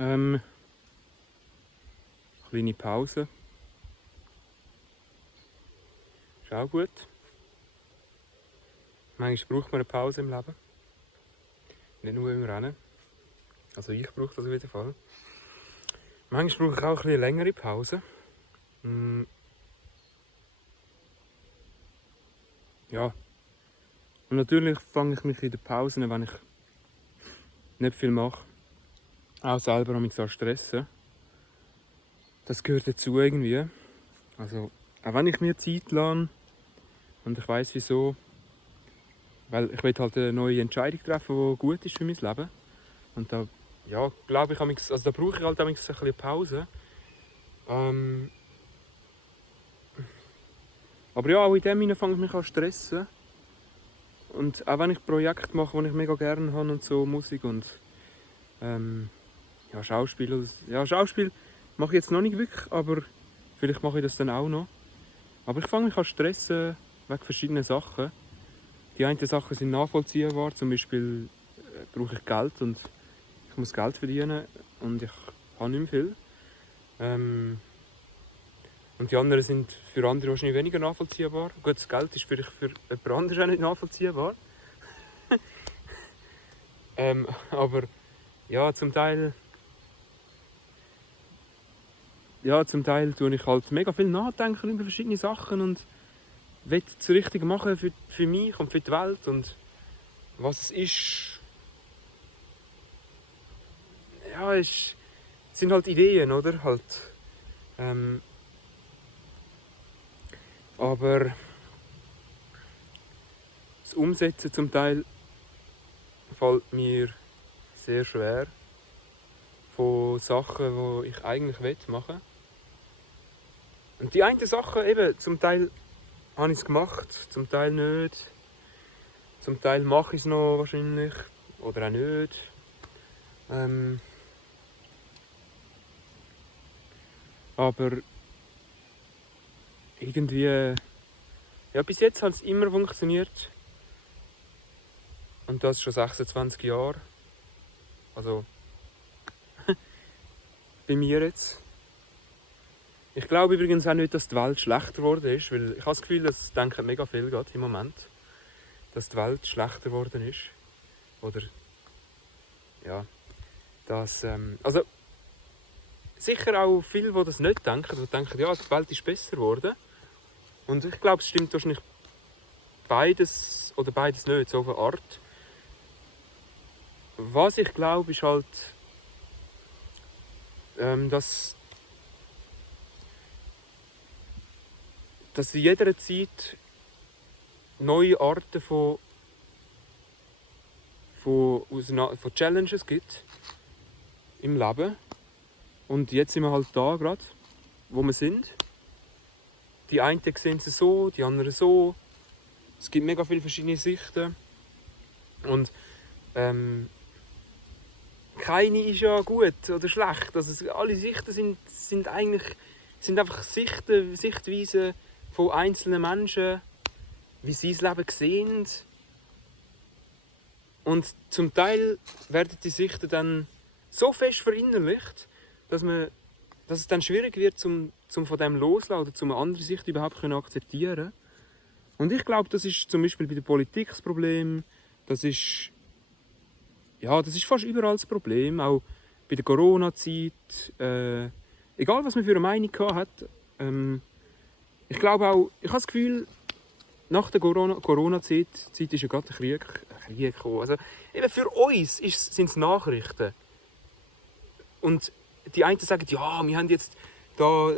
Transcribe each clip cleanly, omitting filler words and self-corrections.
Ähm, Kleine Pause. Ist auch gut. Manchmal braucht man eine Pause im Leben. Nicht nur im Rennen. Also ich brauche das auf jeden Fall. Manchmal brauche ich auch eine längere Pause. Ja. Und natürlich fange ich mich in den Pausen, wenn ich nicht viel mache, auch selber an stressen. Das gehört dazu irgendwie. Also, auch wenn ich mir Zeit lasse und ich weiss wieso, weil ich will halt eine neue Entscheidung treffen, die gut ist für mein Leben. Und da, ja, glaube ich, also da brauche ich halt ein bisschen Pause. Aber ja, auch in dem Sinne fange ich mich an zu stressen. Und auch wenn ich Projekte mache, die ich mega gerne habe und so, Musik und ja, Schauspiel. Ja, Schauspiel mache ich jetzt noch nicht wirklich, aber vielleicht mache ich das dann auch noch. Aber ich fange mich an zu stressen wegen verschiedenen Sachen. Die einen Sachen sind nachvollziehbar, zum Beispiel brauche ich Geld und ich muss Geld verdienen und ich habe nicht mehr viel. Und die anderen sind für andere wahrscheinlich weniger nachvollziehbar. Gut, das Geld ist vielleicht für jemand anderes auch nicht nachvollziehbar. Aber ja, zum Teil tue ich halt mega viel nachdenken über verschiedene Sachen und will das Richtige machen für mich und für die Welt und was es ist. Ja, es sind halt Ideen, oder? Halt, aber das Umsetzen zum Teil fällt mir sehr schwer. Von Sachen, die ich eigentlich machen will. Und die einen Sachen, eben, zum Teil habe ich es gemacht, zum Teil nicht. Zum Teil mache ich es noch wahrscheinlich. Oder auch nicht. Aber irgendwie... Ja, bis jetzt hat es immer funktioniert. Und das schon 26 Jahre. Also... bei mir jetzt. Ich glaube übrigens auch nicht, dass die Welt schlechter geworden ist, weil ich habe das Gefühl, das denken mega viel gerade im Moment, dass die Welt schlechter geworden ist. Oder ja, dass also sicher auch viele, die das nicht denken, die denken, ja, die Welt ist besser geworden. Und ich glaube, es stimmt wahrscheinlich beides oder beides nicht, so auf eine Art. Was ich glaube, ist halt, dass in jeder Zeit neue Arten von Challenges gibt im Leben. Und jetzt sind wir halt da gerade, wo wir sind. Die einen sehen es so, die anderen so. Es gibt mega viele verschiedene Sichten. Und keine ist ja gut oder schlecht. Also alle Sichten sind einfach Sichtweisen von einzelnen Menschen, wie sie das Leben sehen. Und zum Teil werden die Sichten dann so fest verinnerlicht, dass es dann schwierig wird, zum von dem loszulassen oder eine andere Sicht überhaupt akzeptieren. Und ich glaube, das ist zum Beispiel bei der Politik das Problem. Das ist fast überall das Problem. Auch bei der Corona-Zeit. Egal, was man für eine Meinung hat. Ich glaube auch, ich habe das Gefühl, nach der Corona-Zeit ist ja gerade der Krieg gekommen. Also, eben für uns sind es Nachrichten. Und die einen sagen, ja, wir haben jetzt da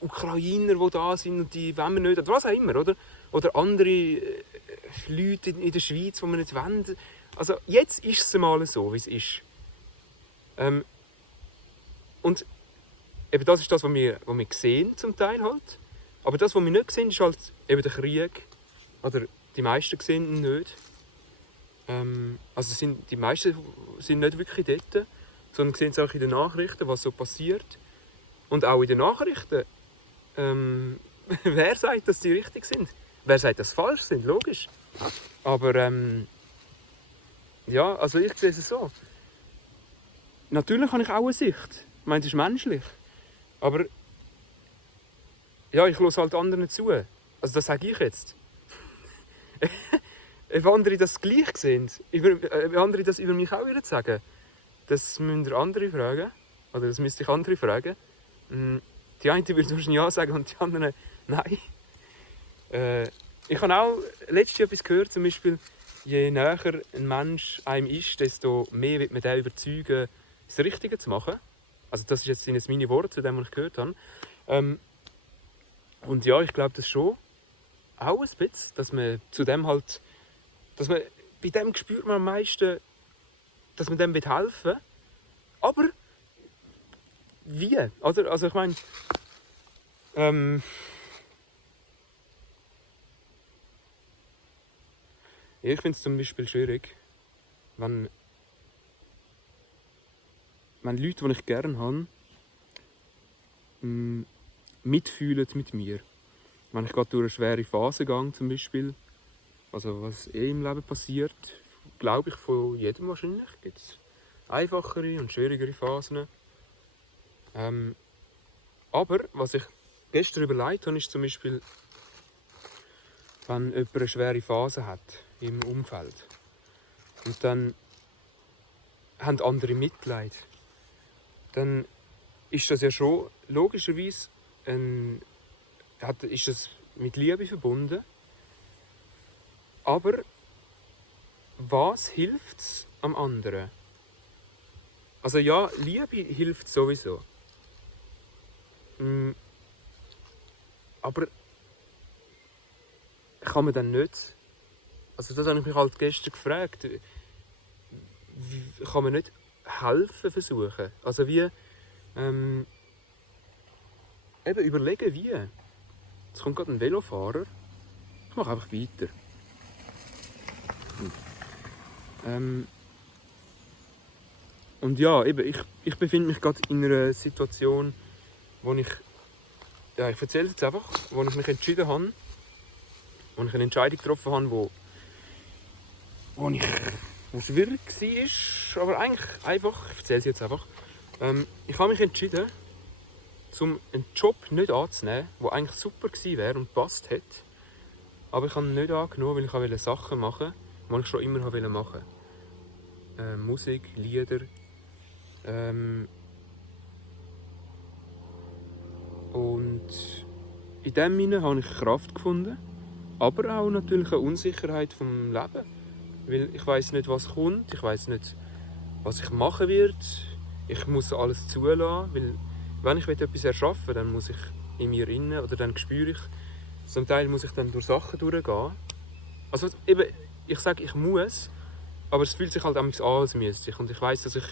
Ukrainer, die da sind und die wollen wir nicht, oder was auch immer, oder? Oder andere Leute in der Schweiz, die wir nicht wollen. Also jetzt ist es mal so, wie es ist. Und eben das ist das, was wir sehen zum Teil halt. Aber das, was wir nicht sehen, ist halt eben der Krieg. Oder die meisten sehen ihn nicht. Also die meisten sind nicht wirklich dort, sondern sehen es auch in den Nachrichten, was so passiert. Und auch in den Nachrichten, wer sagt, dass die richtig sind? Wer sagt, dass sie falsch sind? Logisch. Aber ja, also ich sehe es so. natürlich habe ich auch eine Sicht. Ich meine, das ist menschlich. Aber ja, ich höre halt anderen zu. Also das sage ich jetzt. Ob andere das gleich sehen, ob andere das über mich auch wieder sagen, das müssen andere fragen. Oder das müsste ich andere fragen. Die einen würden wahrscheinlich ja sagen und die anderen nein. Ich habe auch letztens etwas gehört, zum Beispiel, je näher ein Mensch einem ist, desto mehr wird man den überzeugen, das Richtige zu machen. Also das sind jetzt meine Worte zu dem, was ich gehört habe. Und ja, ich glaube das schon auch ein bisschen, dass man zu dem halt, dass man, bei dem spürt man am meisten, dass man dem helfen will. Aber wie? Oder? Also ich meine, ich finde es zum Beispiel schwierig, wenn Leute, die ich gerne habe, mitfühlen mit mir. Wenn ich gerade durch eine schwere Phase gehe, zum Beispiel, also was im Leben passiert, glaube ich, von jedem wahrscheinlich, gibt es einfachere und schwierigere Phasen. Aber was ich gestern überlegt habe, ist zum Beispiel, wenn jemand eine schwere Phase hat im Umfeld und dann haben andere Mitleid, dann ist das ja schon logischerweise ist das mit Liebe verbunden. Aber was hilft am anderen? Also ja, Liebe hilft sowieso. Aber kann man dann nicht... Also das habe ich mich halt gestern gefragt. Wie kann man nicht helfen versuchen? Also wie... eben überlegen, wie. Jetzt kommt gerade ein Velofahrer. Ich mache einfach weiter. Und ja, eben, ich befinde mich gerade in einer Situation, wo ich erzähle es jetzt einfach, wo ich mich entschieden habe, wo ich eine Entscheidung getroffen habe, wo schwierig war, aber eigentlich einfach, ich erzähle es jetzt einfach. Ich habe mich entschieden, einen Job nicht anzunehmen, der eigentlich super gewesen wäre und gepasst hätte. Aber ich habe ihn nicht angenommen, weil ich wollte Sachen machen, die ich schon immer machen wollte. Musik, Lieder. Und in dem Sinne habe ich Kraft gefunden, aber auch natürlich eine Unsicherheit vom Leben. Weil ich weiß nicht, was kommt, ich weiß nicht, was ich machen werde. Ich muss alles zulassen, weil wenn ich etwas erschaffen will, dann muss ich in mir innen, oder dann spüre ich, zum Teil muss ich dann durch Sachen durchgehen. Also eben, ich sage, ich muss, aber es fühlt sich halt an, als müsste ich. Und ich weiss, dass ich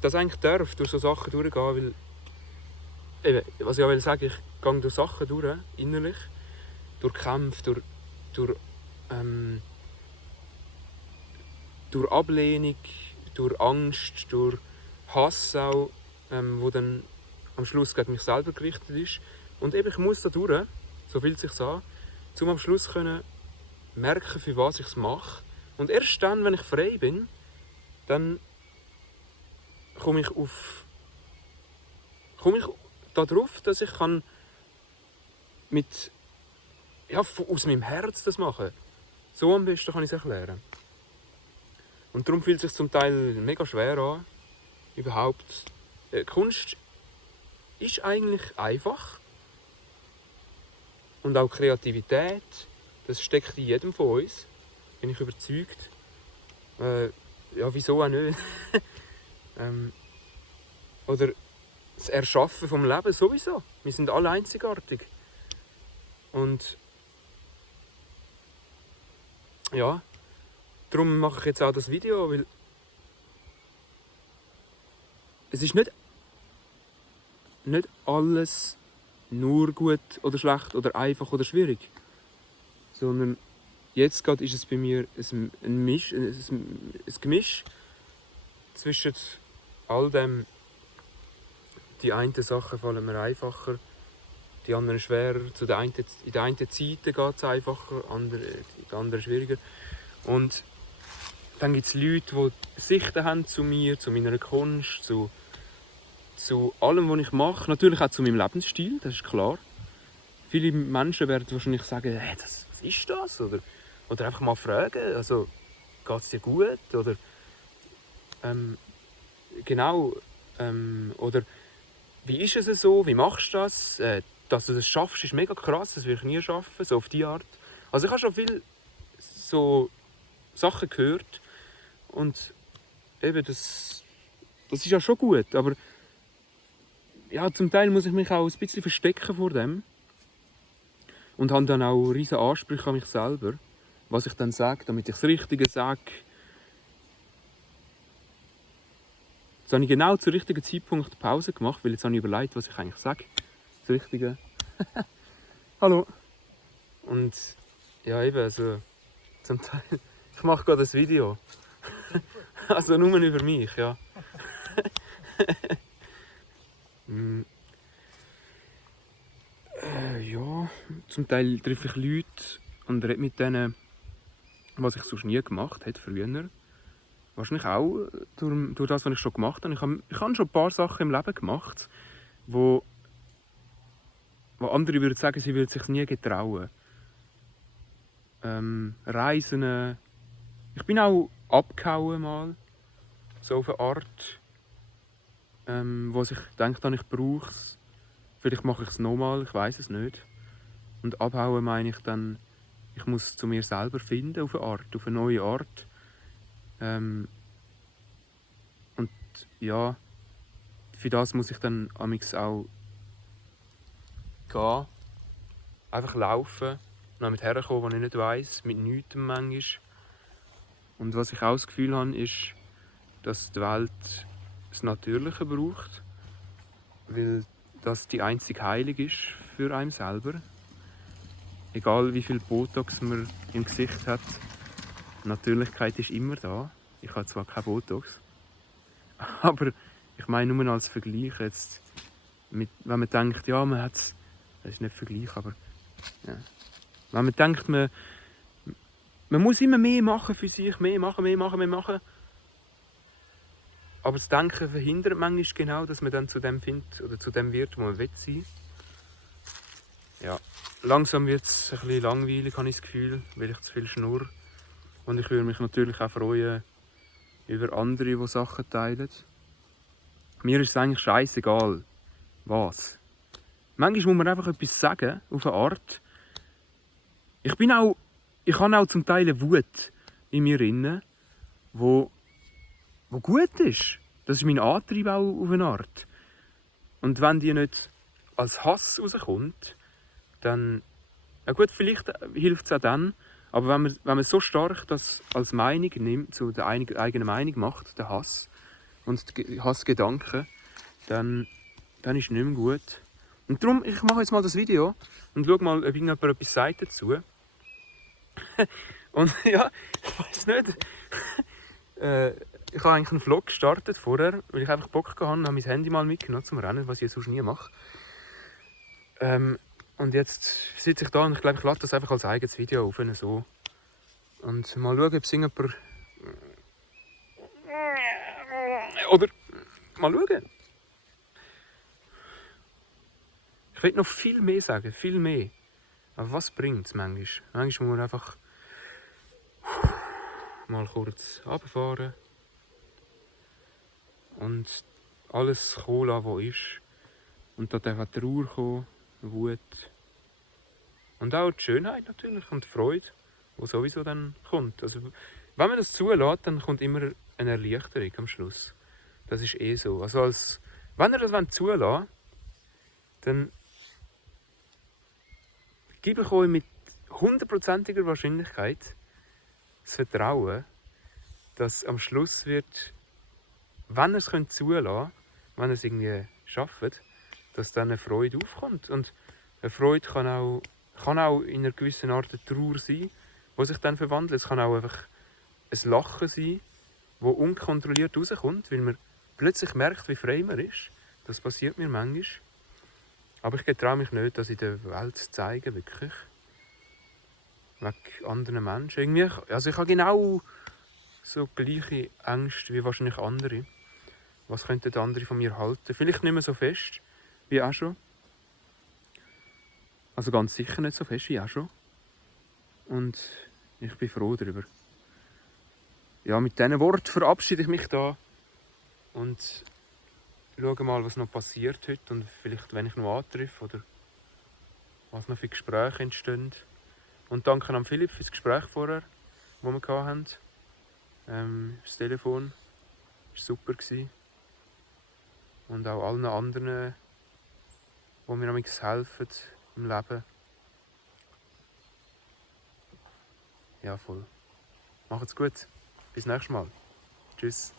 das eigentlich darf, durch so Sachen durchgehen, weil eben, was ich auch sagen will, ich gehe durch Sachen durch, innerlich, durch Kämpfe, durch Ablehnung, durch Angst, durch Hass auch, wo dann am Schluss gegen mich selber gerichtet ist. Und eben, ich muss da durch, so fühlt es sich an, um am Schluss können merken, für was ich es mache. Und erst dann, wenn ich frei bin, dann komme ich darauf, dass ich kann aus meinem Herz das machen kann. So am besten kann ich es erklären. Und darum fühlt es sich zum Teil mega schwer an. Überhaupt. Kunst ist eigentlich einfach. Und auch Kreativität, das steckt in jedem von uns. Bin ich überzeugt. Ja, wieso auch nicht? Oder das Erschaffen vom Leben sowieso. Wir sind alle einzigartig. Und ja, darum mache ich jetzt auch das Video, weil es ist nicht alles nur gut oder schlecht oder einfach oder schwierig. Sondern jetzt gerade ist es bei mir ein Gemisch zwischen all dem. Die einen Sachen fallen mir einfacher, die anderen schwerer. In der einen Zeit geht es einfacher, in der anderen schwieriger. Und Dann gibt es Leute, die Sichten haben zu mir, zu meiner Kunst, zu allem, was ich mache. Natürlich auch zu meinem Lebensstil, das ist klar. Viele Menschen werden wahrscheinlich sagen, hey, was ist das? Oder einfach mal fragen, also, geht es dir gut? Oder, genau, oder wie ist es so? Wie machst du das? Dass du das schaffst, ist mega krass, das würde ich nie schaffen, so auf diese Art. Also ich habe schon viele so Sachen gehört und eben, das ist ja schon gut, aber ja, zum Teil muss ich mich auch ein bisschen verstecken vor dem und habe dann auch riesige Ansprüche an mich selber, was ich dann sage, damit ich das Richtige sage. Jetzt habe ich genau zum richtigen Zeitpunkt Pause gemacht, weil jetzt habe ich überlegt, was ich eigentlich sage. Das Richtige. Hallo. Und ja, eben, also zum Teil, ich mache gerade ein Video. Also nur über mich, ja. Ja, zum Teil treffe ich Leute und rede mit denen, was ich sonst nie gemacht hätte früher. Wahrscheinlich auch durch das, was ich schon gemacht habe. Ich habe schon ein paar Sachen im Leben gemacht, wo andere würden sagen, sie würden sich nie getrauen. Reisen. Ich bin auch abgehauen mal. So auf eine Art, wo ich denke, ich brauche es. Vielleicht mache ich es nochmal, ich weiß es nicht. Und abhauen meine ich dann, ich muss zu mir selber finden, auf eine Art, auf eine neue Art. Und ja, für das muss ich dann amigs auch gehen. Einfach laufen, noch mit herkommen, wo ich nicht weiss, mit nichts manchmal. Und was ich auch das Gefühl habe, ist, dass die Welt das Natürliche braucht, weil das die einzige Heilung ist für einen selber. Egal wie viel Botox man im Gesicht hat, die Natürlichkeit ist immer da. Ich habe zwar kein Botox, aber ich meine nur als Vergleich jetzt, wenn man denkt, ja, man hat es, das ist nicht Vergleich, aber ja. Wenn man denkt, man muss immer mehr machen für sich, mehr machen. Aber das Denken verhindert manchmal genau, dass man dann zu dem findet oder zu dem wird, wo man sein will. Ja, langsam wird es ein bisschen langweilig, habe ich das Gefühl, weil ich zu viel schnurre. Und ich würde mich natürlich auch freuen über andere, die Sachen teilen. Mir ist es eigentlich scheißegal, was. Manchmal muss man einfach etwas sagen, auf eine Art. Ich habe auch zum Teil eine Wut in mir drin, wo gut ist. Das ist mein Antrieb auch auf eine Art. Und wenn die nicht als Hass rauskommt, dann... Ja gut, vielleicht hilft es auch dann, aber wenn man so stark das als Meinung nimmt, zu der eigenen Meinung macht, der Hass und die Hassgedanken, dann ist es nicht mehr gut. Und darum, ich mache jetzt mal das Video und schaue mal, ob irgendjemand etwas sagt dazu. Und ja, ich weiß nicht. Ich habe eigentlich einen Vlog gestartet vorher, weil ich einfach Bock hatte und habe mein Handy mal mitgenommen zum Rennen, was ich sonst nie mache. Und jetzt sitze ich da und ich glaube, ich lade das einfach als eigenes Video auf. So. Und mal schauen, ob es irgendjemand... Oder mal schauen. Ich will noch viel mehr sagen, viel mehr. Aber was bringt es manchmal? Manchmal muss man einfach mal kurz runterfahren und alles kommen lassen, was ist. Und da darf auch die Trauer kommen, Wut. Und auch die Schönheit natürlich und die Freude, die sowieso dann kommt. Also, wenn man das zulässt, dann kommt immer eine Erleichterung am Schluss. Das ist eh so. Also wenn ihr das zulässt, dann gebe ich euch mit 100%iger Wahrscheinlichkeit das Vertrauen, dass am Schluss wird, wenn ihr es zulassen könnt, wenn ihr es irgendwie schafft, dass dann eine Freude aufkommt. Und eine Freude kann auch in einer gewissen Art eine Trauer sein, die sich dann verwandelt. Es kann auch einfach ein Lachen sein, das unkontrolliert rauskommt, weil man plötzlich merkt, wie frei man ist. Das passiert mir manchmal. Aber ich getraue mich nicht, das in der Welt zu zeigen, wirklich. Wegen anderen Menschen. Irgendwie, also ich habe genau so gleiche Ängste wie wahrscheinlich andere. Was könnten andere von mir halten? Vielleicht nicht mehr so fest wie auch schon. Also ganz sicher nicht so fest wie auch schon. Und ich bin froh darüber. Ja, mit diesen Worten verabschiede ich mich da und schaue mal, was noch passiert heute und vielleicht, wenn ich noch antreffe oder was noch für Gespräche entstehen. Und danke an Philipp für das Gespräch vorher, das wir hatten. Das Telefon war super. Und auch allen anderen, die mir manchmal helfen im Leben. Ja, voll. Macht's gut. Bis nächstes Mal. Tschüss.